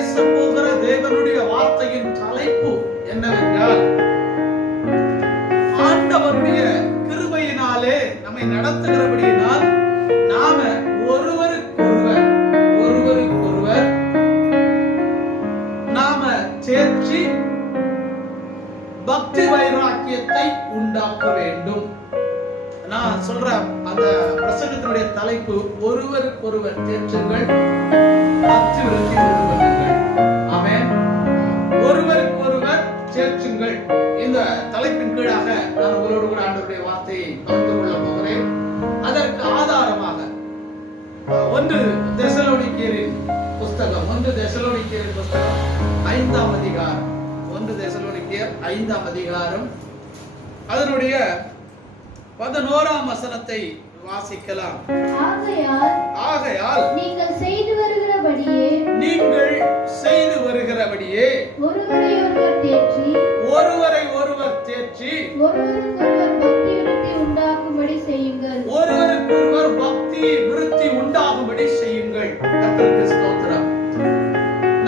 பேச போகிற தேவனுடைய வார்த்தையின் தலைப்பு என்னவென்றால், ஆண்டவருடைய கிருபையினாலே நம்மை நடத்துகிறபடியினால் நாம ஒருவருக்கொருவர் நாம சேர்ச்சி பக்தி வைராக்கியத்தை உண்டாக்க வேண்டும். நான் சொல்ற அந்த பிரசங்கத்தினுடைய தலைப்பு ஒருவருக்கொருவர் தேற்றுங்கள், பக்தி விருத்தி உருவாக்குங்கள். ஆமென். ஒருவருக்கொருவர் சேர்ச்சுங்கள். இந்த தலைப்பின் கீழாக நான் உங்களோடு கூட ஆண்டவருடைய வார்த்தையை பகிர்ந்து கொள்ள போகிறேன். அதற்கு ஆதாரமாக 1 தெசலோனிக்கேயரின் புஸ்தகம் 5ஆம் அதிகாரம் 1 தெசலோனிக்கேயர் 5ஆம் அதிகாரம் அதனுடைய 11ஆம் வசனத்தை வாசிக்கலாம். ஆகையால் நீங்கள் செய்து வருகிறபடியே ஒருவரை ஒருவர் தேற்றி ஒருவருக்கொருவர் பக்தி விருத்தி உண்டாகும்படி செய்யுங்கள். கர்த்தருக்கு ஸ்தோத்திரம்.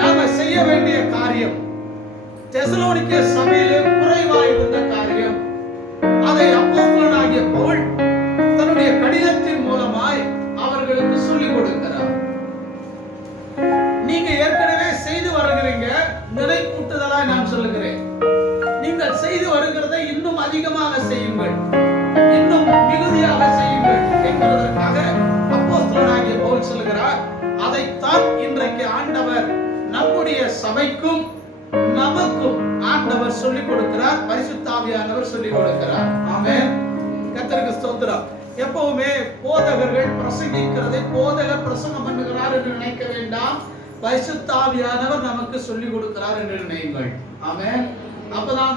நாம செய்ய வேண்டிய காரியம், தெசலோனிக்கே சபையிலே குறைவாயிருந்த காரியம், அதை அப்போஸ்தலனாகிய பவுல் தன்னுடைய கடிதத்தின் மூலமாய் அவர்களுக்கு சொல்லிக் கொடுக்கிறார். நீங்க ஏற்கனவே செய்து வருகிறீங்க, நினைப்பூட்டுதலாய் நான் சொல்லுகிறேன். நீங்கள் செய்து வருகிறதை இன்னும் அதிகமாக செய்யுங்கள், இன்னும் மிகுதியாக செய்யுங்கள் என்பதற்காக அப்போஸ்தலனாகிய பவுல் சொல்லுகிறார். அதைத்தான் இன்றைக்கு ஆண்டவர் நம்முடைய சபைக்கும் நமக்கும் ஆண்டவர் சொல்லிக் கொடுக்கிறார், பரிசுத்த ஆவியானவர் சொல்லிக் கொடுக்கிறார். ஆமென். கர்த்தருக்கு ஸ்தோத்திரம். எப்பவுமே போதகர்கள் பிரசங்கிக்கிறதை போதகர் பிரசங்கம் பண்ணுகிறார் என்று நினைக்க வேண்டாம். பரிசுத்த ஆவியானவர் நமக்கு சொல்லிக் கொடுக்கிறார் என்று நினையுங்கள். ஆமென். அப்பதான்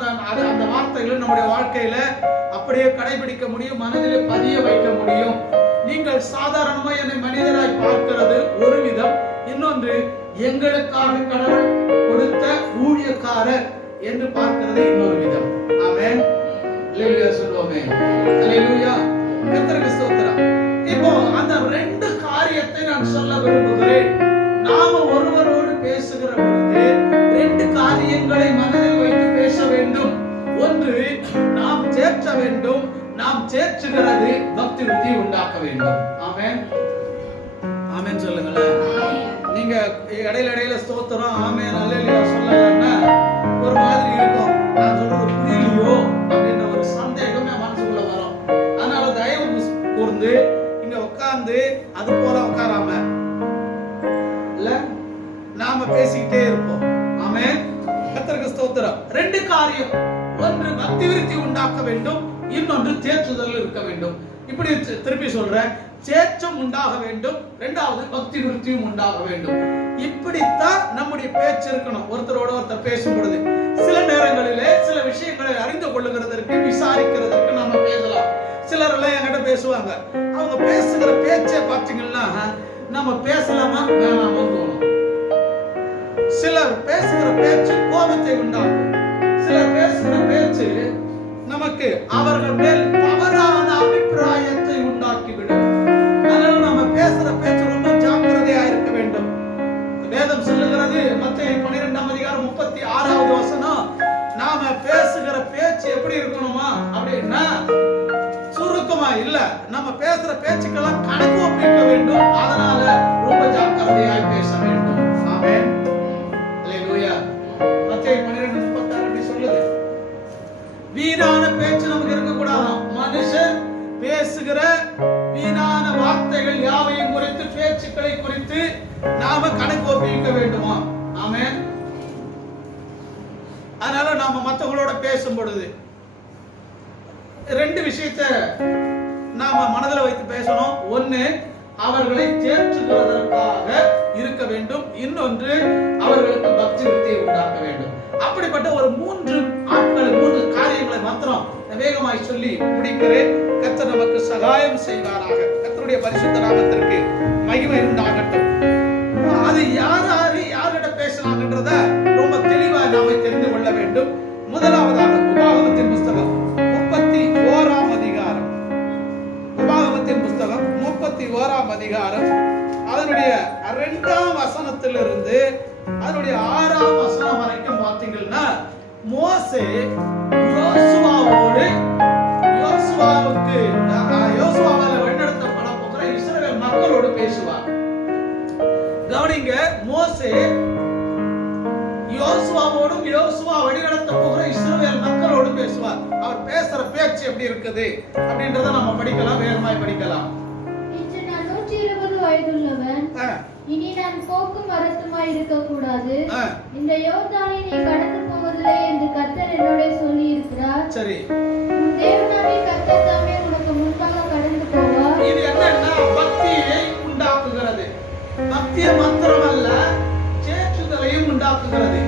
அந்த வார்த்தைகளை நம்முடைய வாழ்க்கையில அப்படியே கடைபிடிக்க முடியும், மனதிலே பதிய வைக்க முடியும். நீங்கள் சாதாரணமா என்னை மனிதராய் பார்க்கிறது ஒரு விதம், இன்னொன்று எங்களுக்காக கடவுள் கொடுத்த ஊழியக்காரர் என்று பார்க்கிறது இன்னொரு விதம். ஆமென். அல்லேலூயா சொல்வோமே. அல்லேலூயா. கர்த்தருக்கு ஸ்தோத்திரம். இப்போ அந்த 2 காரியத்தை நான் சொல்ல விரும்புகிறேன். நாம ஒருவரோடு பேசுகிற பொழுது 2 காரியங்களை மனதில் வைத்து பேச வேண்டும். ஒன்று, நாம் சேர்க்க வேண்டும், நாம் சேர்ச்சுகிறது பக்தி விருத்தி உண்டாக்க வேண்டும். ஆமென். ஆமென் சொல்லுங்களேன். நீங்க இடையில ஸ்தோத்திரம் ஆமென் அல்லேலூயா சொல்லலன்னா ஒரு மாதிரி இருக்கும். நான் சொல்றது புரியலையோ அப்படின்ற ஒரு சந்தேகம் என் மனசுக்குள்ள வரும். அதனால தயவு கூர்ந்து இங்க உட்கார்ந்து அது போல உட்காராம இல்ல நாம பேசிக்கிட்டே இருப்போம். ஆமென். கர்த்தருக்கு ஸ்தோத்திரம். 2 காரியம், ஒன்று பக்தி விருத்தி உண்டாக்க வேண்டும், இன்னொன்று தேற்றுதல் இருக்க வேண்டும். இப்படி திருப்பி சொல்றேன், சேச்சம் உண்டாக வேண்டும், இரண்டாவது பக்தி விருத்தியும் உண்டாக வேண்டும். இப்படித்தான் நம்முடைய பேச்சு இருக்கணும். ஒருத்தரோட ஒருத்தர் பேசும் பொழுது சில நேரங்களிலே சில விஷயங்களை அறிந்து கொள்ளுகிறதற்கு விசாரிக்கிறதற்கு நம்ம பேசலாம். சிலர் எல்லாம் என்கிட்ட பேசுவாங்க, அவங்க பேசுகிற பேச்சை பார்த்தீங்கன்னா நம்ம பேசலாமா வேணாமா தோணும். சிலர் பேசுகிற பேச்சு கோபத்தை உண்டாக்கும், சிலர் பேசுகிற பேச்சு நமக்கு அவர்கள் மேல் தவறான அபிப்பிராயத்தை உண்டாக்கிவிடும். அதனால நம்ம பேசுற பேச்சு ரொம்ப ஜாக்கிரதையா இருக்க வேண்டும். வேதம் சொல்லுகிறது, மத்தேயு 12ஆம் அதிகாரம் 36வது வசனம், நாம பேசுகிற பேச்சு எப்படி இருக்கணுமா அப்படின்னா சுருக்கமா இல்ல, நம்ம பேசுற பேச்சுக்கெல்லாம் கணக்கு ஒப்பிக்க வேண்டும். அதனால ரொம்ப ஜாக்கிரதையாய் பேச வேண்டும். ஆமென். அல்லேலூயா. மத்தேயு 12:36 அப்படி சொல்லுது. வீணான பேச்சு நமக்கு இருக்க கூடாது. மனுஷன் பேசுகிற வீணான வார்த்தைகள் யாவையும் குறித்து, பேச்சுக்களை குறித்து நாம கணக்கு ஒப்பிக்க வேண்டுமா? ஆமென். அதனால நாம மற்றவங்களோட பேசும் பொழுது 2 விஷயத்தை நாம மனதில் வைத்து பேசணும். ஒன்னு, அவர்களை தேற்றுகிறதற்காக இருக்க வேண்டும், இன்னொன்று அவர்களுக்கு பக்தி விருத்தியை உண்டாக்க வேண்டும். அப்படிப்பட்ட ஒரு 3 காரியங்களை மாத்திரம் வேகமாய் சொல்லி முடிக்கிறேன். கர்த்தர் நமக்கு சகாயம் செய்வாராக. கர்த்தருடைய பரிசுத்த நாமத்திற்கு மகிமை உண்டாகட்டும். அது யாரிட பேசலாம்ன்றத ரொம்ப தெளிவா நாம தெரிந்து கொள்ள வேண்டும். முதலாவதாக உபாகமத்தின் புஸ்தகம் 31ஆம் அதிகாரம், உபாகமத்தின் புஸ்தகம் 31ஆம் அதிகாரம் அதனுடைய 2ஆம் வசனத்திலிருந்து அதனுடைய 6ஆம் வசனம் வரைக்கும் பார்த்தீங்கன்னா மோசே யோசுவாவால வழிநடத்தப்பட போகிற இஸ்ரவேல் மக்களோடு பேசுவார். கவனிங்க, மோசே யோசுவாவோடும் யோசுவா வழிநடத்த போகிற இஸ்ரவேல் மக்களோடு பேசுவார். அவர் பேசுற பேச்சு எப்படி இருக்குது அப்படின்றத நம்ம படிக்கலாம், வேகமாய் படிக்கலாம். இன்று நான் 120 வயதுள்ளவன், இனி நான் போக்கும் வரத்துமாய் இருக்க கூடாது. இந்த யோர்தானை நீ கடந்து போவதில்லை என்று கர்த்தர் என்னோட சொல்லி இருக்கிறார். சரி, தேவனாகிய கர்த்தர் தாமே உனக்கு முன்பாக கடந்து போவார். இது என்னன்னா பக்தியை உண்டாக்குகிறது. பக்தியை மாத்திரமல்ல, சேற்றுதலையும் உண்டாக்குகிறது.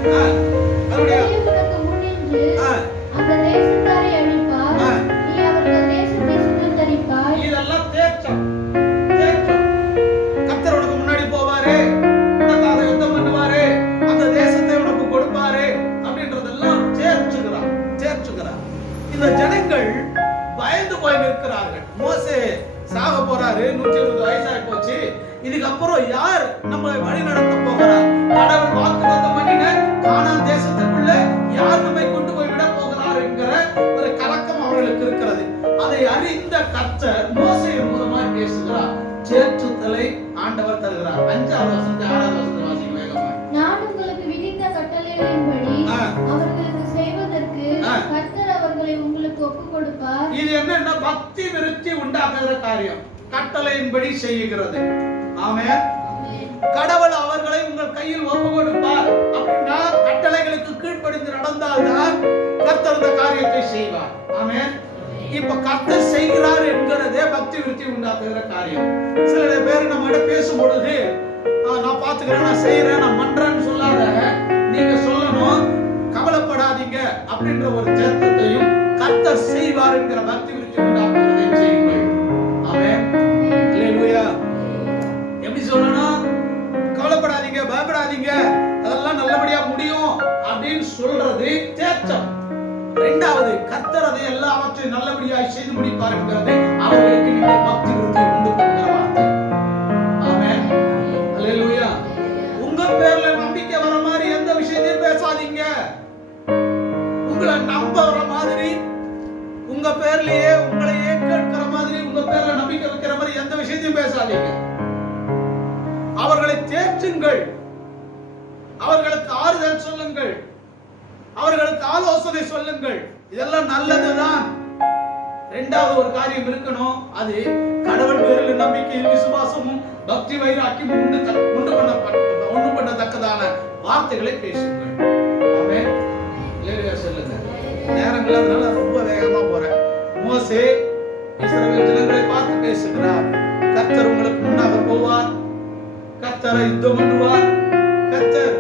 உனக்கு முன்னின்று அந்த தேசத்தாரை அழிப்பார். நீ அவர்கள் தேசத்தை சுதந்தரிப்பாய். இதெல்லாம் தேற்றம். கர்த்தர் உனக்கு முன்னாடி போவாரு, உனக்காக யுத்தம் பண்ணுவாரு, அந்த தேசத்தை உனக்கு கொடுப்பாரு அப்படின்றதெல்லாம் சேர்ச்சுகிறார். இந்த ஜனங்கள் பயந்து போய் நிற்கிறார்கள். மோசே சாக போறாரு, 120 வயசாகி போச்சு. இதுக்கப்புறம் யார் நம்மளை வழி நடத்த போகிறார்? கடவுள் வாக்குத்தத்தம் பண்ணின கானான் தேசத்துக்குள்ள யார் நம்மை கொண்டு போய் விட போகிறார் என்கிற ஒரு கலக்கம் அவர்களுக்கு இருக்கிறது. அதை அறிந்த கர்த்தர் மோசேயின் மூலமாய் பேசுகிறார். சேற்றுதலை ஆண்டவர் தருகிறார். 5ஆவது வசனத்தை 6வது வசனத்தை வாசிக்க வேகமா. நான் உங்களுக்கு விதித்த கட்டளைகளின்படி அவர்களுக்கு செய்வதற்கு கர்த்தர் அவர்களை உங்களுக்கு ஒப்புக் கொடுப்பார். இது என்னன்னா பக்தி விருத்தி உண்டாக்குகிற காரியம். கட்டளையின்படி செய்கிறது. ஆமென். கடவுள் அவர்களை உங்கள் கையில் ஒப்பு கொடுப்பார். அப்படின்னா கட்டளைகளுக்கு கீழ்ப்படிந்து நடந்தால்தான் கர்த்தர் இந்த காரியத்தை செய்வார். ஆமென். இப்ப கர்த்தர் செய்கிறார் என்கிறதே பக்தி விருத்தி உண்டாக்குகிற காரியம். சில பேர் நம்ம பேசும் பொழுது நான் பாத்துக்கிறேன், நான் செய்யறேன், நான் பண்றேன்னு சொல்லாத, நீங்க சொல்லணும் கவலைப்படாதீங்க அப்படின்ற ஒரு தேர்தத்தையும் கர்த்தர் செய்வார் என்கிற பக்தி விருத்தி உண்டாக்குகிறதையும் செய்யுங்கள். ஆமென். அல்லேலூயா. எப்படி சொல்லணும்? கவலைப்படாதீங்க, பயப்படாதீங்க, அதெல்லாம் நல்லபடியா முடியும் அப்படின்னு சொல்றது தேற்றம். 2வது, கர்த்தர் அதை எல்லாவற்றையும் நல்லபடியாய் செய்து முடிப்பார் என்கிறது அவர்களுக்கு நீங்கள் பக்தி விருத்தி உண்டு பண்ணுகிற வார்த்தை. ஆமென். அல்லேலூயா. உங்க பேர்ல நம்பிக்கை வர மாதிரி எந்த விஷயத்தையும் பேசாதீங்க. உங்களை நம்ப வர மாதிரி, உங்க பேர்லயே உங்களையே கேட்கிற மாதிரி, உங்க பேர்ல நம்பிக்கை வைக்கிற மாதிரி எந்த விஷயத்தையும் பேசாதீங்க. அவர்களை தேற்றுங்கள், அவர்களுக்கு ஆறுதல் சொல்லுங்கள், அவர்களுக்கு ஆலோசனை சொல்லுங்கள். இதெல்லாம் நல்லதுதான். 2வது ஒரு காரியம் இருக்கணும், அது கடவுள் பேரில் நம்பிக்கையும் விசுவாசமும் பக்தி வைராக்கியம் உண்டு பண்ணத்தக்கதான வார்த்தைகளை பேசுங்கள். ஆமென். அல்லேலூயா சொல்லுங்க. நேரங்கள் அதனால ரொம்ப வேகமா போறேன். மோசே இஸ்ரவேல் ஜனங்களை பார்த்து பேசுகிறார். கர்த்தர் உங்களுக்கு முன்னாக போவார், கர்த்தர் யுத்தம் பண்ணுவார், கர்த்தர்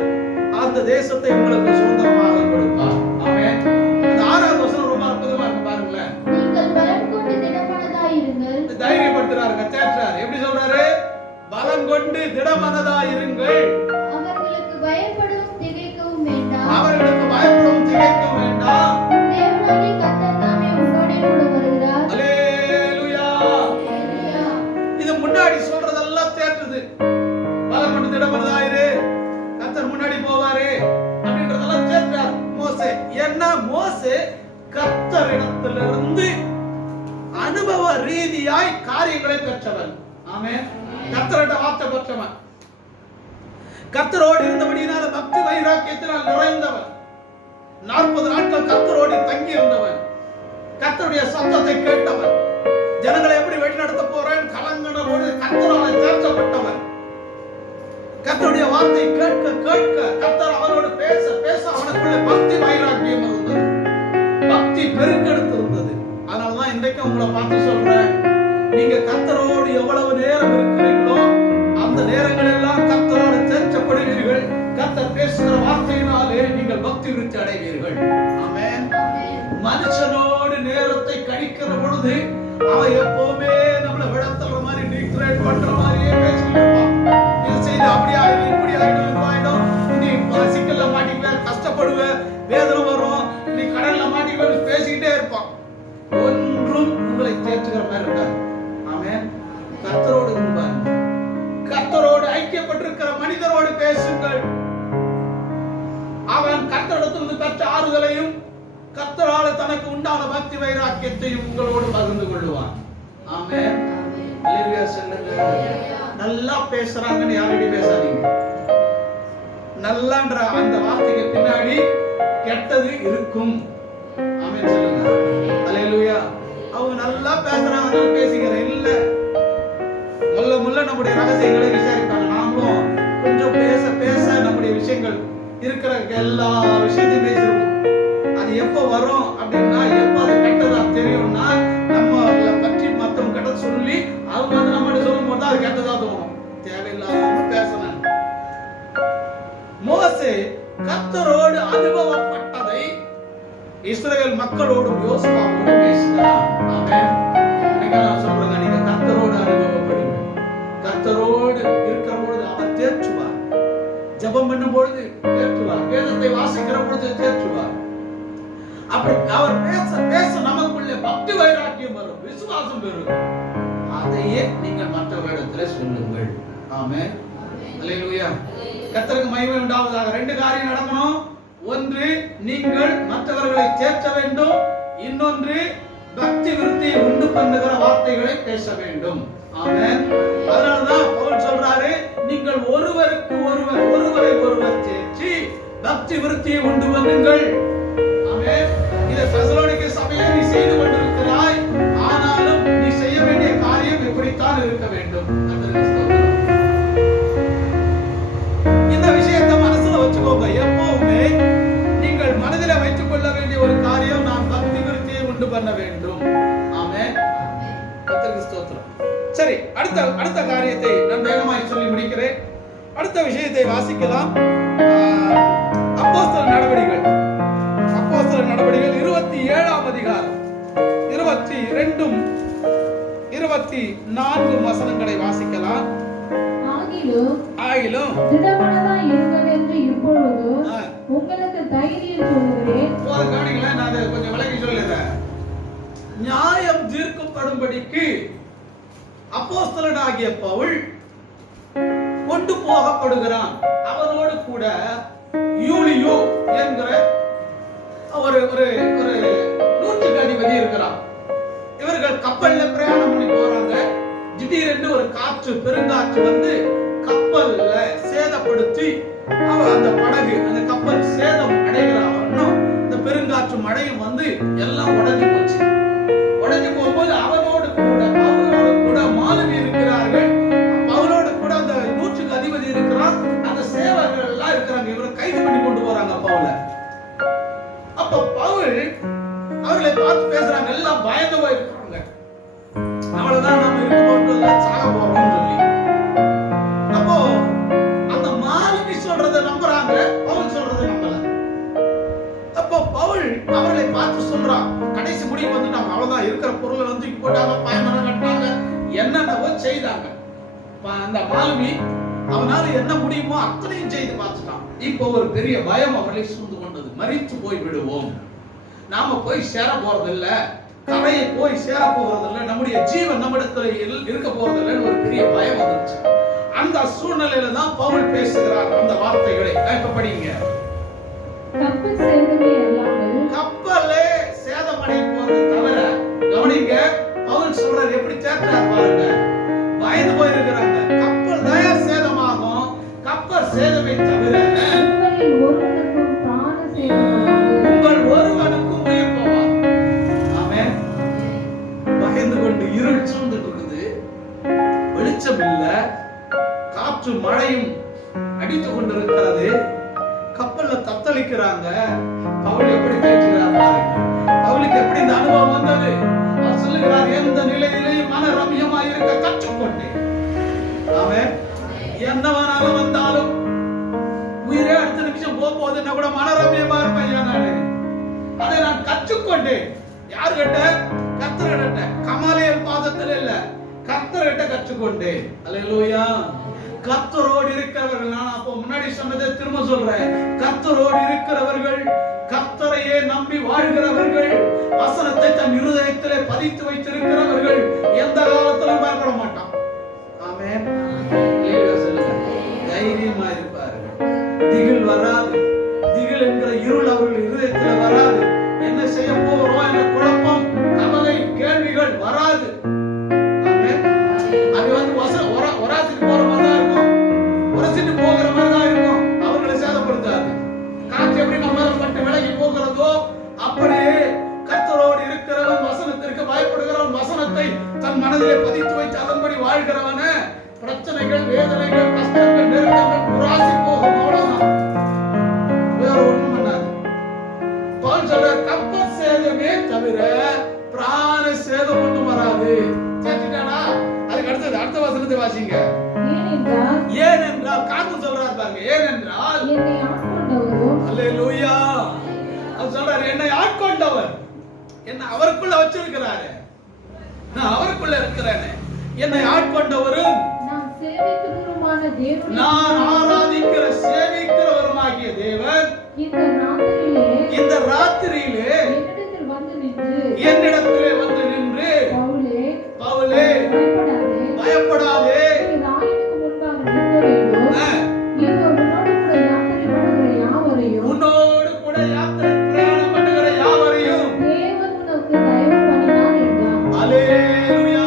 அந்த தேசத்தை உங்களுக்கு சுதந்திரமாக கொடுப்பார். ஆமென். இந்த 6வது வசனம் ரொம்ப அற்புதமா இருக்கு பாருங்களேன். நீங்கள் பலம் கொண்டு திடமனதாயிருங்கள். தைரியப்படுத்துறாருங்க, தேற்றார். எப்படி சொல்றாரு? பலம் கொண்டு திடமனதாயிருங்கள். அவர்களுக்கு பயப்படவும் திகைக்கவும் வேண்டாம். அவர்களுக்கு பயப்படவும் திகைக்கவும் வேண்டாம். தேவனாகிய கர்த்தர் தாமே உன்னோடு கூட வருகிறார். அல்லேலூயா. இது முன்னாடி சொல்றதெல்லாம் தேற்றுது. பலம் கொண்டு திடமனதாயிரு, கர்த்தர் முன்னாடி போவாரு அப்படின்றதெல்லாம் தேற்றார் மோசே. ஏன்னா மோசே கர்த்தரிடத்திலிருந்து அனுபவ ரீதியாய் காரியங்களை பெற்றவன். ஆமென். கர்த்தரோட வார்த்தை பெற்றவன். கர்த்தரோடு இருந்தபடியினால பக்தி வைராக்கியத்தினால் நிறைந்தவன். 40 நாட்கள் கர்த்தரோடு தங்கி இருந்தவன். கர்த்தருடைய சத்தத்தை கேட்டவன். ஜனங்களை எப்படி வழிநடத்த போறேன் கலங்கனோடு கர்த்தரால் தேர்ந்தப்பட்டவன். கர்த்தருடைய வார்த்தை கேட்க கேட்க கர்த்தர் அவனோடு பேச பேச அவனுக்குள்ள பக்தி வைராக்கியம் இருந்தது, பக்தி பெருக்கெடுத்து இருந்தது. அதனாலதான் இன்றைக்கு உங்களை பார்த்து சொல்றேன், நீங்க கர்த்தரோடு எவ்வளவு நேரம் இருக்கிறீங்களோ அந்த நேரங்கள் எல்லாம் கர்த்தரோடு தேற்றப்படுவீர்கள். கர்த்தர் பேசுகிற வார்த்தையினாலே நீங்கள் பக்தி விருத்தி அடைவீர்கள். ஆமென். மனுஷனோடு நேரத்தை கழிக்கிற பொழுது அவன் எப்பவுமே நம்மளை விடத்தல்ற மாதிரி டிக்ரேட் பண்ற மாதிரியே பேசிட்டு இருப்பான். இது செய்து அப்படி ஆயிடும், இப்படி ஆயிடும், இது ஆயிடும், நீ சிக்கல்ல மாட்டிக்குவ, கஷ்டப்படுவ, வேதனை வரும், நீ கடல்ல மாட்டிக்குவ பேசிக்கிட்டே இருப்பான். ஒன்றும் உங்களை தேற்றுகிற மாதிரி இருக்காது. ஆமென். கர்த்தரோடு இருப்பாங்க. கர்த்தரோடு ஐக்கியப்பட்டிருக்கிற மனிதரோடு பேசுங்கள். தனக்கு உண்டான பக்தி வைராக்கியத்தை உங்களோடு பகிர்ந்து கொள்வார். ஆமென். அல்லேலூயா சொல்லுங்க. நல்லா பேசுறாங்கன்னு யாரையும் பேசாதீங்க. நல்லான்ற அந்த வார்த்தைக்கு பின்னாடி கெட்டது இருக்கும். ஆமென் சொல்லுங்க. அல்லேலூயா. அவங்க நல்லா பேசுறாங்க பேசிக்கிறேன் இல்ல, முள்ள நம்முடைய ரகசியங்களை விசாரிப்பாங்க. நாமளும் கொஞ்சம் பேச பேச நம்முடைய விஷயங்கள் இருக்கிற எல்லா விஷயத்தையும் பேசுவோம். அது எப்ப வரும் அப்படின்னா, எப்ப அது கெட்டதா தெரியும்னா, நம்ம பற்றி மத்தவங்க கெட்டது சொல்லி அவங்க வந்து நம்மகிட்ட சொல்லும் போது அது கெட்டதா தோணும். தேவையில்லாம பேசணும். மோசே கர்த்தரோடு அனுபவப்பட்டதை இஸ்ரவேல் மக்களோடும் யோசுவாவோடு பேசினார். ஆமென். இன்னைக்கு நான் சொல்றேன், நீங்க கர்த்தரோடு அனுபவப்படுங்க. கர்த்தரோடு இருக்கிற பொழுது அவர் தேற்றுவார். ஜெபம் பண்ணும் பொழுது தேற்றுவார். வேதத்தை வாசிக்கிற பொழுது தேற்றுவார். அப்படி அவர் பேச பேச நமக்குள்ளே பக்தி வைராக்கியம் வரும், விசுவாசம் பெறும். அதையே நீங்கள் மற்றவர்களிடத்தில் சொல்லுங்கள். ஆமென். அல்லேலூயா. கர்த்தருக்கு மகிமை உண்டாவதாக. 2 காரியம் நடக்கணும். ஒன்று, நீங்கள் மற்றவர்களை தேற்ற வேண்டும். இன்னொன்று, பக்தி விருத்தியை உண்டு பண்ணுகிற வார்த்தைகளை பேச வேண்டும். ஆமென். அதனாலதான் பவுல் சொல்றாரு, நீங்கள் ஒருவரை ஒருவர் தேற்றி பக்தி விருத்தியை உண்டு பண்ணுங்கள். ஆமென். இதை தெசலோனிக்கே சபையை நீ செய்து கொண்டிருக்கிறாய். ஆனாலும் நீ செய்ய வேண்டிய காரியம் எப்படித்தான் இருக்க வேண்டும். இந்த விஷயத்தை மனசுல வச்சுக்கோங்க. எப்பவுமே நீங்கள் மனதில் வைத்துக் கொள்ள வேண்டிய ஒரு காரியம், நான் பக்தி விருத்தியை உண்டு பண்ண வேண்டும். ஆமென். கர்த்தருக்கு ஸ்தோத்திரம். சரி, அடுத்த காரியத்தை நான் வேகமாய் சொல்லி முடிக்கிறேன். அடுத்த விஷயத்தை வாசிக்கலாம். அப்போஸ்தலர் நடவடிக்கைகள் 27ஆம் அதிகாரம் 22 24 வசனங்களை வாசிக்கலாம். ஆகிலும் திடமனதாய் இருங்கள் என்று இப்பொழுது உங்களுக்கு தைரியம் சொல்லுகிறேன். கவனிங்களா, நான் அதை கொஞ்சம் விளக்கி சொல்லுறேன். நியாயம் தீர்க்கப்படும்படிக்கு அப்போஸ்தலனாகிய பவுல் கொண்டு போகப்படுகிறான். அவனோடு கூட யூலியோ என்கிற ஒரு நூற்றுக்கு அதிபதி இருக்கிறான். இவர்கள் கப்பல்ல பிரயாணம் பண்ணி போறாங்க. திடீரென்று ஒரு காற்று, பெருங்காற்று வந்து கப்பல்ல சேதப்படுத்தி அந்த படகு, அந்த கப்பல் சேதம் அடைகிறான். இந்த பெருங்காற்று மழையும் வந்து எல்லாம் உடைஞ்சு போச்சு. உடைஞ்சு போகும்போது அவனோடு கூட மாலுமி இருக்கிறார்கள். அவனோடு கூட அந்த நூற்றுக்கு அதிபதி இருக்கிறான். அந்த சேவகர்கள் எல்லாம் இருக்கிறாங்க. இவரை கைது பண்ணி கொண்டு போறாங்க பவுல. அப்ப பவுல் அவர்களை பார்த்து பேசுறாங்க. எல்லாம் பயந்து போயிருக்காங்க. அவ்வளவுதான், நம்ம இருக்க போறோம், சாக போறோம்னு சொல்லி. அப்போ அந்த மாலுமி சொல்றதை நம்புறாங்க, பவுல் சொல்றதை நம்பல. அப்போ பவுல் அவர்களை பார்த்து சொல்றான், கடைசி முடிவு வந்துட்டாங்க. அவ்வளவுதான், இருக்கிற பொருளை வந்து போட்டாங்க, பயணம் கட்டாங்க, என்னென்னவோ செய்தாங்க. அந்த மாலுமி அவனால என்ன முடியுமோ அத்தனையும் செய்து பார்த்துட்டான். இப்போ ஒரு பெரிய பயம் அவர்களை சூழ்ந்து கொண்டது. மரித்து போய் விடுவோம், நாம போய் சேர போறதில்லை, கரையை போய் சேர போறதில்லை, நம்முடைய ஜீவன் நம்மிடத்துல இருக்க போறதில்லை, ஒரு பெரிய பயம் வந்துருச்சு. அந்த சூழ்நிலையில தான் பவுல் பேசுகிறார் அந்த வார்த்தைகளை. இப்ப படிங்க. கப்பலே சேதமடை போறது தவிர, கவனிங்க, பவுல் சொல்றாரு எப்படி சேர்க்கிறார் பாருங்க. பயந்து போயிருக்கிறாங்க. கப்பல் தான் சேதமாகும், கப்பல் சேதமே தவிர உங்கள் ஒருவனுக்கும் உயிர் போவார். ஆமென். பயந்து கொண்டு இருள் சூழ்ந்துட்டு இருக்குது, வெளிச்சம் இல்ல, காற்று மழையும் அடித்துக் கொண்டிருக்கிறது, கப்பல்ல தத்தளிக்கிறாங்க. பவுல் எப்படி பேசுகிறார் பாருங்க. பவுலுக்கு எப்படி இந்த அனுபவம் வந்தது? அவர் சொல்லுகிறார், எந்த நிலையிலேயும் மன ரம்யமாய் இருக்க கற்றுக்கொண்டேன். ஆமென். என்னவனாலும் வந்தாலும் உயிரே அடுத்த நிமிஷம் போகும்போது நான் கூட மனரம்யமா இருப்பேன். நானு அதை நான் கற்றுக்கொண்டேன். யார்கிட்ட? கர்த்தர்கிட்ட. கமாலியல் பாதத்தில் இல்ல, கர்த்தர்கிட்ட கற்றுக்கொண்டேன். அல்லேலூயா. கர்த்தரோடு இருக்கிறவர்கள், நான் அப்போ முன்னாடி சொன்னதை திரும்ப சொல்றேன். கர்த்தரோடு இருக்கிறவர்கள், கர்த்தரையே நம்பி வாழ்கிறவர்கள், வசனத்தை தன் இருதயத்திலே பதித்து வைத்திருக்கிறவர்கள் எந்த காலத்திலும் பயப்பட மாட்டான். ஆமென். தைரியமா இருப்பார்கள். திகில் வராது. திகில் என்கிற இருள் அவர்கள் இருதயத்தில் வராது. என்ன செய்ய போறோம் எப்படி நம்மால் பட்டு விலகி போகிறதோ அப்படியே கர்த்தரோடு இருக்கிறவன் வசனத்திற்கு பயப்படுகிறவன், வசனத்தை தன் மனதிலே பதித்து வைத்து அதன்படி வாழ்கிறவன பிரச்சனைகள், வேதனைகள், கஷ்டங்கள், நெருக்கங்கள் புராசி போகும். அவ்வளவுதான், வேற ஒண்ணும் பண்ணாது. பவுல் சொல்ற கப்பல் சேதமே தவிர பிராண சேதம் ஒண்ணும் வராது. கேட்டுட்டானா? அதுக்கு அடுத்த வசனத்தை வாசிங்க. ஏனென்றால் காரணம் சொல்றாரு பாருங்க. ஏனென்றால் அல்லேலூயா, அவர் சொல்றாரு என்னை ஆட்கொண்டவர், என்ன அவருக்குள்ள வச்சிருக்கிறாரு, நான் அவருக்குள்ள இருக்கிறேன். என்னை ஆட்கொண்டவரும் நான் ஆராதிக்கிற சேவிக்கிறவருமாகிய தேவன் இந்த ராத்திரியிலே என்னிடத்திலே வந்து நின்று, பவுலே பயப்படாதே, உன்னோடு கூட யாத்திரை பிரயாணம் பண்ணுகிற யாவரையும் அல்லேலூயா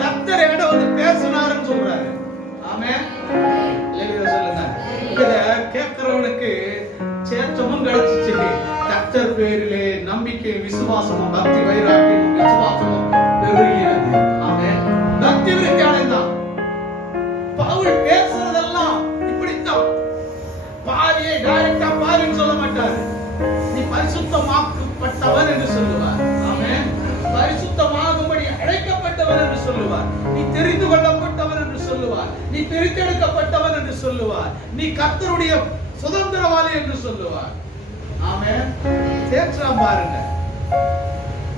கர்த்தர் என்கிட்ட வந்து பேசினாருன்னு சொல்றாரு. ஆமென், அல்லேலூயா சொல்லுங்க. இத கேட்கிறவனுக்கு சேற்றமும் கிடைச்சிச்சு. கர்த்தர் பேரிலே நம்பிக்கை, விசுவாசமும், பக்தி, வைராக்கியம், விசுவாசமும் பெருகிறது. ஆமென், பக்தி விருத்தி அடைந்தான். பவுல் பேசுறதெல்லாம் இப்படித்தான். பாவியை டைரக்டா பாவின்னு சொல்ல மாட்டாரு. நீ பரிசுத்தமாக்கப்பட்டவன் என்று சொல்லுவார். ஆமென், பரிசுத்தமாகும்படி அழைக்கப்பட்டவன் என்று சொல்லுவார். நீ தெரிந்து கொள்ளப்பட்டவன் என்று சொல்லுவார். நீ பிரித்தெடுக்கப்பட்டவன் என்று சொல்லுவார். நீ கர்த்தருடைய சுதந்திரவாளி என்று சொல்லுவார். ஆமென், தேற்றம் பாருங்க.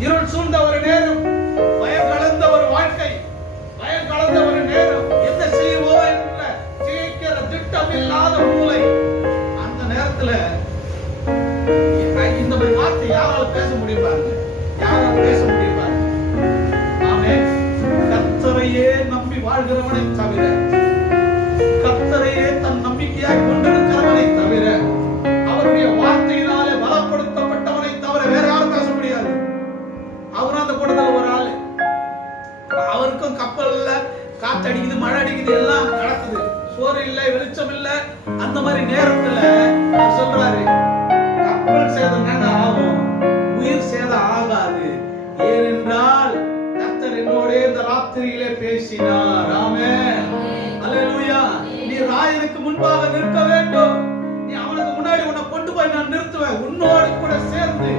இருள் சூழ்ந்த ஒரு நேரம், பயம் கலந்த ஒரு வாழ்க்கை, பயம் கலந்த ஒரு நேரம், என்ன செய்வோம் என்ற ஜெயிக்கிற திட்டம் இல்லாத மூளை. அந்த நேரத்துல இந்த மாதிரி வார்த்தை யாரால பேச முடியும் பாருங்க, யாரால பேச முடியும் பாருங்க. ஆமென், கர்த்தரையே நம்பி வாழ்கிறவனை தவிர, கர்த்தரையே தன் நம்பிக்கையாய் கொண்டிருக்கிறவனை தவிர, அவருடைய வார்த்தையினாலே பலப்படுத்தப்பட்டவனை தவிர வேற யாரும் பேச முடியாது. அவரும் அந்த கூட்டத்தில் ஒரு ஆளு. அவருக்கும் கப்பல்ல காத்தடிக்குது, மழை அடிக்குது, எல்லாம் நடக்குது, சோறு இல்லை, வெளிச்சம் இல்லை. அந்த மாதிரி நேரத்துல அவர் சொல்றாரு, கப்பல் சேதம் ஆகும், உயிர் சேதம் ஆகாது. ஏனென்றால் கர்த்தர் என்னோட இந்த ராத்திரியிலே பேசினார். ஆமென், அல்லேலூயா. நீ ராயனுக்கு முன்பாக நிற்க வேண்டும். நீ அவனுக்கு முன்னாடி உன்னை கொண்டு போய் நான் நிறுத்துவேன். உன்னோடு கூட சேர்ந்து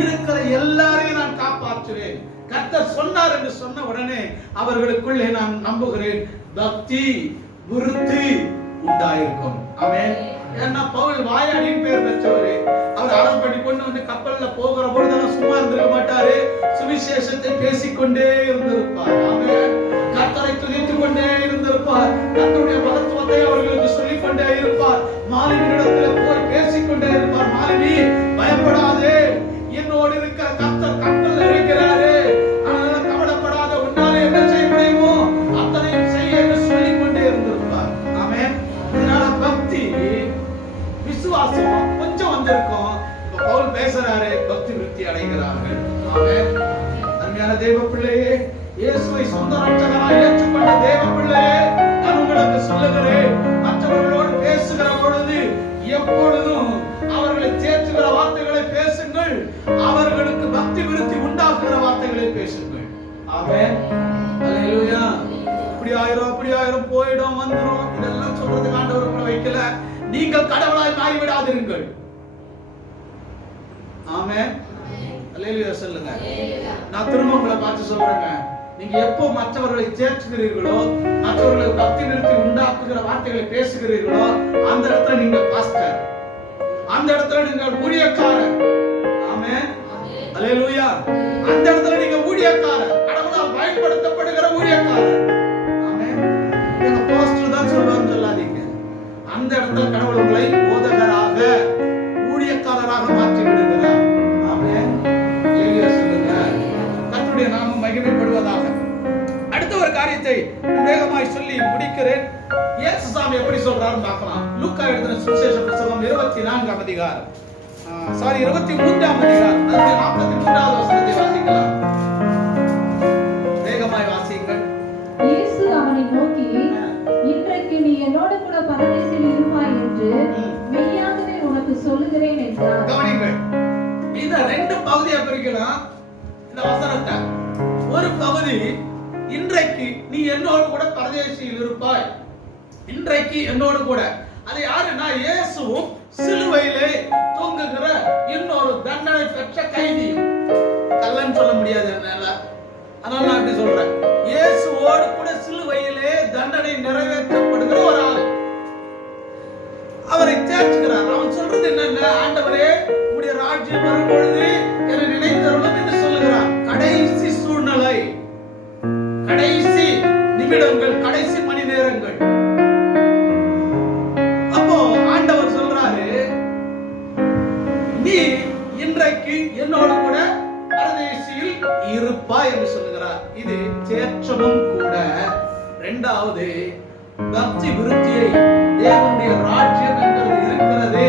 இருக்கிற எல்லாரையும் நான் காப்பாற்றுவேன். கர்த்தர் சொன்னார் என்று சொன்ன உடனே அவர்களுக்குள்ளே நான் நம்புகிறேன் பக்தி விருத்தி உண்டாயிருக்கும். ஆமென். ஏன்னா பவுல் வாயாடின்னு பேர் பெற்றவரு. அவர் அரசு பண்ணி கொண்டு வந்து கப்பல்ல போகிற பொழுதெல்லாம் சும்மா இருந்திருக்க மாட்டாரு. சுவிசேஷத்தை பேசிக்கொண்டே இருந்திருப்பார். ஆமென். கர்த்தரை துதித்துக் கொண்டே இருந்திருப்பார். கர்த்தருடைய மகத்துவத்தை அவர்களுக்கு சொல்லிக் கொண்டே இருப்பார். மாலுமியிடத்தில் போய் பேசிக்கொண்டே இருப்பார். மாலுமி பயப்படாதே, என்னோடு இருக்கிற கர்த்தர் கப்பல்ல இருக்கிறாரு, அதனால கவலைப்படாத, உன்னால என்ன செய்ய முடியுமோ அத்தனையும் செய்ய என்று சொல்லிக் கொண்டே இருந்திருப்பார். ஆமென். இதனால பக்தி விசுவாசம் கொஞ்சம் வந்திருக்கும். இப்ப பவுல் பேசுறாரு, பக்தி விருத்தி அடைகிறார்கள். ஆமென். அருமையான தேவ பிள்ளையே, இயேசுவை சொந்த ரட்சகராய் ஏற்றுக்கொண்ட தேவ பிள்ளையே, நான் உங்களுக்கு சொல்லுகிறேன், மற்றவர்களோடு பேசுகிற பொழுது எப்பொழுதும் அவர்களை தேற்றுகிற வார்த்தைகளை பேசுங்கள். அவர்களுக்கு பக்தி விருத்தி உண்டாக்குகிற வார்த்தைகளை பேசுங்கள். ஆமென், அல்லேலூயா. இப்படி ஆயிரும் அப்படி ஆயிரும், போயிடும் வந்துரும், இதெல்லாம் சொல்றதுக்கு ஆண்டவர் உங்களை வைக்கல. நீங்கள் கடவுளாய் மாறிவிடாதிருங்கள். ஆமென், அல்லேலூயா சொல்லுங்க. நான் திரும்ப உங்களை பார்த்து சொல்றேங்க, நீங்க எப்போ மற்றவர்களை தேற்றுகிறீர்களோ, மற்றவர்களை பக்தி விருத்தி உண்டாக்குகிற வார்த்தைகளை பேசுகிறீர்களோ, அந்த இடத்துல நீங்க பாஸ்டர், அந்த இடத்துல நீங்க ஊழியக்காரர். ஆமென், அல்லேலூயா. அந்த இடத்துல நீங்க ஊழியக்காரர், கடவுளால் பயன்படுத்தப்படுகிற ஊழியக்காரர். ஆமென். நீங்க பாஸ்டர் தான் சொல்வான்னு சொல்லாதீங்க. அந்த இடத்துல கடவுள் உங்களை போதகராக, ஊழியக்காரராக மாற்றி விடுகிறார். ஆமென், அல்லேலூயா சொல்லுங்க. கர்த்தருடைய நாமம் மகிமைப்படுவதாக. அடுத்த ஒரு காரியத்தை வேகமாய் சொல்லி முடிக்கிறேன். இயேசு சாமி எப்படி சொல்றாருன்னு பார்க்கலாம். லூக்கா எழுதின சுவிசேஷ புத்தகம் 24ஆம் அதிகாரம், 23ஆம் அதிகாரம், அதுல 43வது வசனத்தை வாசிக்கலாம். வேகமாய் வாசியுங்கள். இயேசு அவனை நோக்கி, இன்றைக்கு நீ என்னோடு கூட பரதேசில் இருப்பாய் என்று மெய்யாகவே உனக்கு படிக்கலாம் இந்த வசனத்தை. ஒரு பகுதி, இன்றைக்கு நீ என்னோடு கூட பரதேசியில் இருப்பாய். இன்றைக்கு என்னோடு கூட. அது யாருன்னா இயேசுவும் சிலுவையிலே தொங்குகிற இன்னொரு தண்டனை பெற்ற கைதியும். கள்ளன்னு சொல்ல முடியாது என்னால, அதனால நான் இப்படி சொல்றேன். இயேசுவோடு கூட சிலுவையிலே தண்டனை நிறைவேற்றப்படுகிற ஒரு ஆள் அவரை சேர்த்துக்கிறார். அவன் சொல்றது என்னன்னா, ஆண்டவரே உம்முடைய ராஜ்யம் வரும் பொழுது என்னை நினைத்தருளும் என்று சொல்லுகிறான். கடைசி சூழ்நிலை, கடைசி நிமிடங்கள், கடைசி மணி நேரங்கள். அப்போ ஆண்டவர் சொல்றாரு, நீ இன்றைக்கு என்னோட கூட பரதேசியில் இருப்பாய் என்று சொல்லுகிறார். இது தேற்றமும் கூட. இரண்டாவது, பக்தி விருத்தியை, தேவனுடைய ராஜ்யம் என்கிறது இருக்கிறது,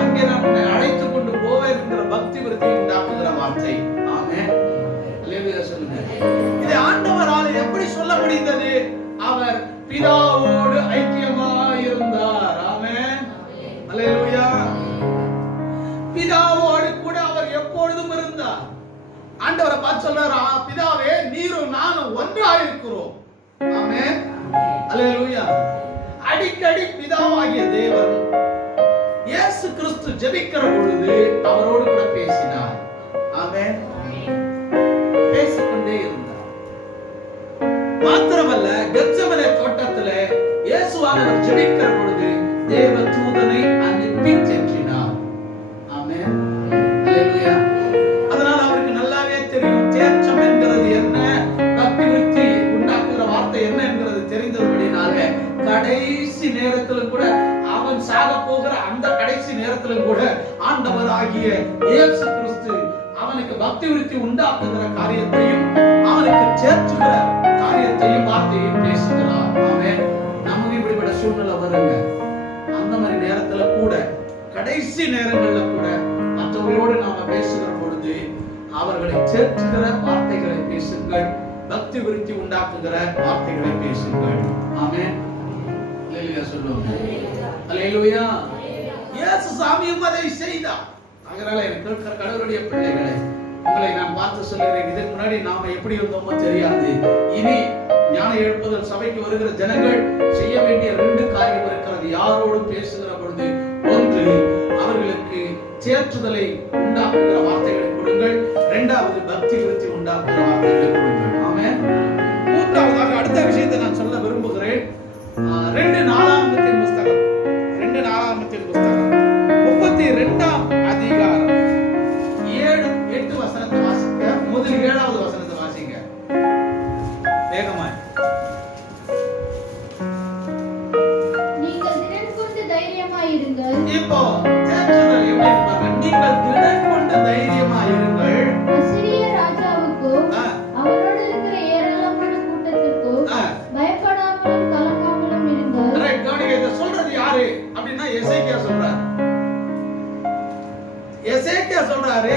அங்கே நம்மை அழைத்துக் கொண்டு போவேன் என்கிற பக்தி விருத்தியை உண்டாக்குகிற வார்த்தை. ஆமென், அல்லேலூயா சொல்லுங்க. இது ஆண்டவரால் எப்படி சொல்ல முடிந்தது? அவர் பிதாவோடு ஐக்கியமாய் இருந்தார். ஆமென், அல்லேலூயா. பிதாவோடு கூட அவர் எப்பொழுதும் இருந்தார். ஆண்டவரை பார்த்து சொல்றார், பிதாவே நீரும் நானும் ஒன்றாக இருக்கிறோம். ஆமென், அல்லேலூயா. அடிக்கடி பிதாவாகிய தேவன் இயேசு கிறிஸ்து ஜெபிக்கிற பொழுது அவரோடு கூட பேசினார். ஆமென், பேசிக்கொண்டே இருந்தார். மாத்திரமல்ல, கெத்செமனே தோட்டத்திலே இயேசுவானவர் ஜெபிக்கிற பொழுது தேவ தூதனை அனுப்பி சென்றினார். ஆமென், அல்லேலூயா. அதனால அவருக்கு நல்லாவே தெரியும் தேற்றம் என்கிறது என்ன, பக்தி விருத்தி உண்டாக்குகிற வார்த்தை என்ன என்கிறது தெரிந்தபடினாலே கடைசி நேரத்திலும் கூட, அவன் சாக போகிற அந்த கடைசி நேரத்திலும் கூட ஆண்டவர் ஆகிய இயேசு கிறிஸ்து அவனுக்கு பக்தி விருத்தி உண்டாக்குகிற காரியத்தையும் அவனுக்கு சேர்த்துகிற காரியத்தையும் வார்த்தையும் பேசுகிறார். ஆமென். நமக்கு இப்படிப்பட்ட சூழ்நிலை வருங்க. அந்த மாதிரி நேரத்துல கூட, கடைசி நேரங்கள்ல கூட மற்றவர்களோடு நாம பேசுகிற பொழுது அவர்களை சேர்த்துகிற வார்த்தைகளை பேசுங்கள். பக்தி விருத்தி உண்டாக்குகிற வார்த்தைகளை பேசுங்கள். ஆமென், அல்லேலூயா சொல்லுங்க. அல்லேலூயா. இயேசு சாமியும் அதை செய்தார். அதனால எனக்கு இருக்கிற கடவுளுடைய பிள்ளைகளே, உங்களை நான் பார்த்து சொல்கிறேன், இதுக்கு முன்னாடி நாம எப்படி இருந்தோமோ தெரியாது. இனி ஞான எழுப்புதல் சபைக்கு வருகிற ஜனங்கள் செய்ய வேண்டிய 2 காரியம் இருக்கிறது. யாரோடு பேசுகிற பொழுது, ஒன்று, அவர்களுக்கு தேற்றுதலை உண்டாக்குகிற வார்த்தைகளை கொடுங்கள். இரண்டாவது, பக்தி விருத்தி உண்டாக்குகிற வார்த்தைகளை கொடுங்கள். ஆமென். மூன்றாவதாக அடுத்த விஷயத்தை நான் சொல்ல விரும்புகிறேன். 2 நாளாகமத்தின் புஸ்தகம், 2 நாளாகமத்தின் புஸ்தகம் 32ஆம் அதிகாரம் 7-8 வசனத்தை வாசிக்க. முதல் 7வது வசனத்தை வாசிங்க வேகமா. நீங்கள் திடன் கொண்டு தைரியமாய் இருங்கள். இப்போ தேற்றுதல் எப்படி பாருங்க. நீங்கள் திடன் கொண்டு தைரியமாய் இருங்கள். அசிரிய ராஜாவுக்கோ அவரோடு இருக்கிற ஏராளமான கூட்டத்திற்கோ பயப்படாமலும் கலங்காமலும் இருங்கள். ரைட், கவனிங்க. இத சொல்றது யாரு அப்படின்னா எசேக்கியா சொல்றாரு. எசேக்கியா சொல்றாரு,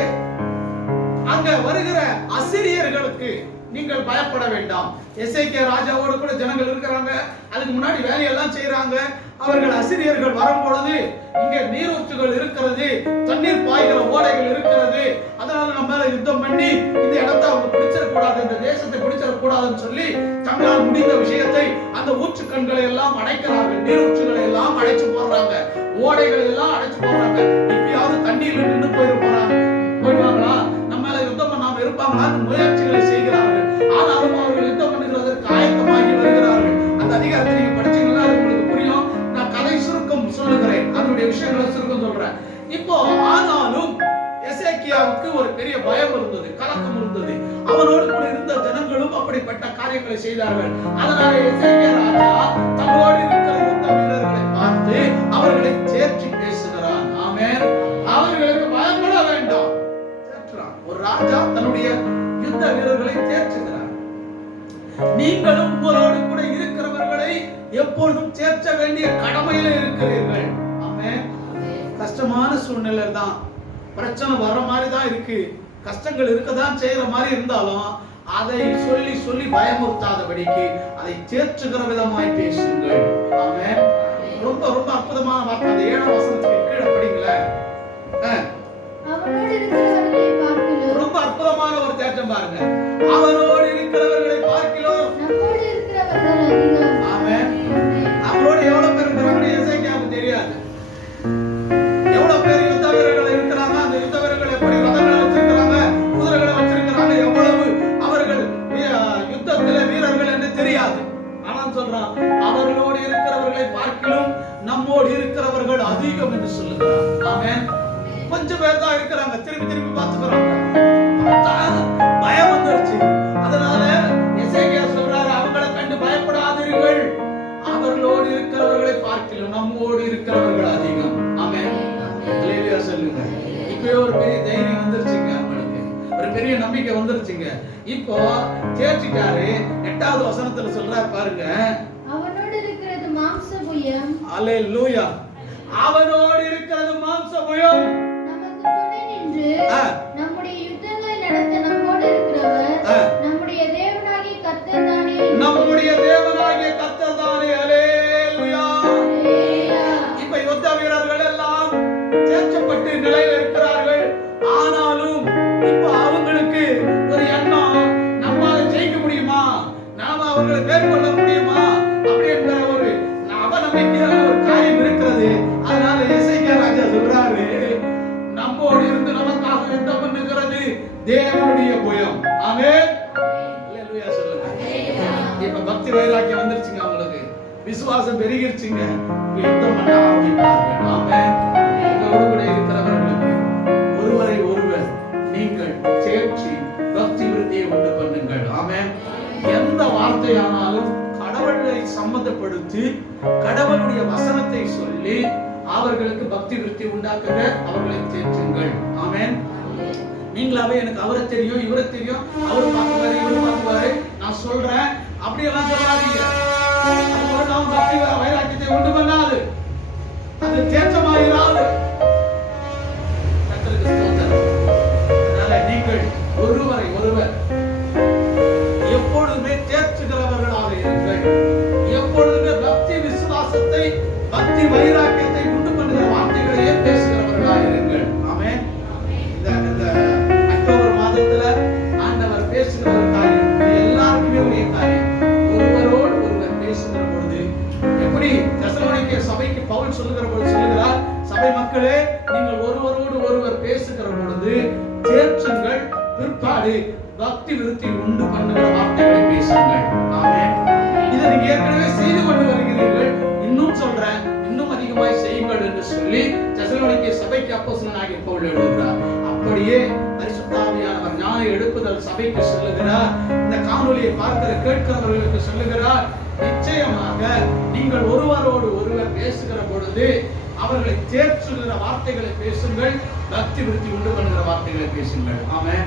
அங்க வருகிற அசிரியர்களுக்கு நீங்கள் பயப்பட வேண்டாம். எசேக்கியா ராஜாவோடு கூட ஜனங்கள் இருக்கிறாங்க, அதுக்கு முன்னாடி வேலையெல்லாம் செய்யறாங்க. அவர்கள் அசிரியர்கள் வரும்பொழுது இங்கே நீரூற்றுகள் இருக்கிறது, தண்ணீர் பாய்கிற ஓடைகள் இருக்கிறது, அதனால நம்ம மேல யுத்தம் பண்ணி இந்த இடத்தை அவங்க பிடிச்சிடக்கூடாது, இந்த தேசத்தை பிடிச்சிடக்கூடாதுன்னு சொல்லி தங்களால் முடிந்த விஷயத்தை அந்த ஊற்று கண்களை எல்லாம் அடைக்கிறார்கள், நீரூற்றுகளை எல்லாம் அடைச்சு போடுறாங்க, ஓடைகளை எல்லாம் அடைச்சு போடுறாங்க. இப்பயாவது தண்ணீர்ல நின்று போயிடுவாங்களா, நம்ம மேல யுத்தம் பண்ணாம இருப்பாங்களான்னு முயற்சிகளை செய்கிறார்கள். ஆனாலும் அவர்கள் யுத்தம் பண்ணுகிறதற்கு ஆயத்தமாகி வருகிறார்கள். அந்த அதிகாரத்தை நீங்க படிச்சீங்கன்னா அது உங்களுக்கு புரியும். நான் கதை சுருக்கம் சொல்லுகிறேன், அதனுடைய விஷயங்களை சுருக்கம் சொல்றேன். இப்போ ஆனாலும் எசேக்கியாவுக்கு ஒரு பெரிய பயம் இருந்தது, கலக்கம் இருந்தது. அவனோடு கூட இருந்த ஜனங்களும் அப்படிப்பட்ட காரியங்களை செய்தார்கள். அதனால எசேக்கியா ராஜா தன்னோடு இருக்கிற யுத்த வீரர்களை பார்த்து அவர்களை தேற்றி பேசுகிறான். ஆமென். அவர்களுக்கு பயப்பட வேண்டாம். ஒரு ராஜா தன்னுடைய யுத்த வீரர்களை தேற்றுகிறார். நீங்களும் உங்களோடு கூட இருக்கிறவர்களை எப்பொழுதும் தேற்ற வேண்டிய கடமையில இருக்கிறீர்கள். ஆமென். கஷ்டமான சூழ்நிலை தான், பிரச்சனை வர்ற மாதிரி தான் இருக்கு, கஷ்டங்கள் இருக்கதான் செய்யற மாதிரி இருந்தாலும் அதை சொல்லி சொல்லி பயமுறுத்தாதபடிக்கு அதை தேற்றுகிற விதமாய் பேசுங்கள். ஆமென். ரொம்ப ரொம்ப அற்புதமான வார்த்தை. அந்த 7ஆம் வசனத்துக்கு கீழே படிங்களேன். அவரோடு இருக்கிறவர்களை பார்க்கிலும் ரொம்ப அற்புதமான ஒரு தேற்றம் பாருங்க. அவரோடு இருக்கிறவர்களை பார்க்கிறோம். நம்மோடு இருக்கிறவர்கள் அதிகம். ஆமென். அவரோடு எவ்வளவு பேர் இருக்கிறாங்கன்னு எசேக்கியாவுக்கு தெரியாது. எவ்வளவு பேர் யுத்த வீரர்கள் இருக்கிறாங்க, அந்த யுத்த வீரர்கள் எப்படி ரதங்களை வச்சிருக்கிறாங்க, குதிரைகளை வச்சிருக்கிறாங்க, எவ்வளவு அவர்கள் யுத்தத்திலே வீரர்கள் என்று தெரியாது. ஆனால் சொல்றான், அவர்களோடு இருக்கிறவர்களை பார்க்கிலும் நம்மோடு இருக்கிறவர்கள் அதிகம் என்று சொல்லுகிறார். ஆமென். கொஞ்சம் பேர் தான் இருக்கிறாங்க, திருப்பி திருப்பி பார்த்துக்கிறாங்க. பயம் வந்துருச்சு. அதனால எசேக்கியா சொல்றாரு, அவங்களை கண்டு பயப்படாதீர்கள், அவர்களோடு இருக்கிறவர்களை பார்க்கிலும் நம்மோடு இருக்கிறவர்கள் அதிகம். ஆமென். அல்லேலூயா சொல்லுங்க. இப்போ ஒரு பெரிய தைரியம் வந்துருச்சுங்க, அவங்களுக்கு ஒரு பெரிய நம்பிக்கை வந்துருச்சுங்க. இப்போ தேர்ச்சிட்டாரு. 8வது வசனத்துல சொல்றாரு பாருங்க, அவனோடு இருக்கிறது மாம்சபுயம். அல்லேலூயா. அவனோடு இருக்கிறது மாம்சபுயம். நமக்கு துணை நின்று நம்முடைய யுத்தங்களை நடத்த நம்மோடு இருக்கிறவர் நம்முடைய தேவனாகிய கர்த்தர் தானே. நம்முடைய தேவனாகிய கர்த்தர் தானே. அல்லேலூயா. இப்ப யுத்த வீரர்கள் எல்லாம் தேர்ச்சப்பட்டு நிலையில் இருக்கிறார்கள். ஆனாலும் இப்ப அவங்களுக்கு ஒரு எண்ணம், நம்மால ஜெயிக்க முடியுமா, நாம அவர்களை மேற்கொள்ள முடியுமா அப்படின்ற ஒரு அவநம்பிக்கையான ஒரு காரியம் இருக்கிறது. அதனால எசேக்கியா ராஜா சொல்றாரு, நம்மோடு இருந்து நமக்காக யுத்தம் பண்ணுகிறது தேவனுடைய புயம். ஆமென். அல்லேலூயா சொல்லுங்க. இப்ப பக்தி வைராக்கியம் வந்துருச்சுங்க, அவங்களுக்கு விசுவாசம் பெருகிருச்சுங்க. யுத்தம் பண்ண ஆரம்பிப்பார்கள். ஆமென். உங்களோடு கூட இருக்கிறவர்களுக்கு ஒருவரை ஒருவர் நீங்கள் சேர்ச்சி பக்தி விருத்தியை உண்டு பண்ணுங்கள். ஆமென். எந்த வார்த்தையானாலும் கடவுளை சம்மந்தப்படுத்தி கடவுளுடைய வசனத்தை சொல்லி அவர்களுக்கு பக்தி விருத்தி உண்டாக்குங்க, அவர்களை தேற்றுங்கள். ஆமென். நீங்களாவே எனக்கு அவரை தெரியும், இவரை தெரியும், அவரு பார்க்குவாரு, இவரு பார்க்குவாரு, நான் சொல்றேன் அப்படியெல்லாம் சொல்லாதீங்க. அது நாம் பக்தி வைராக்கியத்தை உண்டு பண்ணாது, அது தேற்றமாயிராது. கர்த்தருக்கு ஸ்தோத்திரம். அதனால நீங்கள் ஒருவரை ஒருவர் எப்பொழுதுமே தேற்றுகிறவர்களாக இருங்கள். எப்பொழுதுமே பக்தி விசுவாசத்தை, பக்தி வைராக்கியத்தை உண்டு பண்ணுகிற வார்த்தைகளையே பேசுகிறவர்களாக இருங்கள். ஆமென். இந்த அக்டோபர் மாதத்துல ஆண்டவர் பேசுகிற ஒரு காரியம், எல்லாருக்குமே உரிய காரியம். ஒருவரோடு ஒருவர் பேசுகிற பொழுது எப்படி தெசலோனிக்கே சபைக்கு பவுல் சொல்லுகிற பொழுது சொல்லுகிறார், சபை மக்களே நீங்கள் ஒருவரோடு ஒருவர் பேசுகிற பொழுது தேற்றுங்கள், பிற்பாடு பக்தி விருத்தி உண்டு பண்ணுகிற வார்த்தைகளை பேசுங்கள். ஆமென். இதை நீங்க ஏற்கனவே செய்து கொண்டு வருகிறீர்கள், இன்னும் சொல்றேன், இன்னும் அதிகமாய் செய்யுங்கள் என்று சொல்லி தெசலோனிக்கே சபைக்கு அப்போஸ்தலனாகிய பவுல் எழுதுகிறார். அப்படியே பரிசுத்த ஆவியானவர் ஞான எழுப்புதல் சபைக்கு சொல்லுகிறார். இந்த காணொலியை பார்க்கிற கேட்கிறவர்களுக்கு சொல்லுகிறார், நிச்சயமாக நீங்கள் ஒருவரோடு ஒருவர் பேசுகிற பொழுது அவர்களை தேற்றுகிற வார்த்தைகளை பேசுங்கள், பக்தி விருத்தி உண்டு பண்ணுகிற வார்த்தைகளை பேசுங்கள். ஆமென்.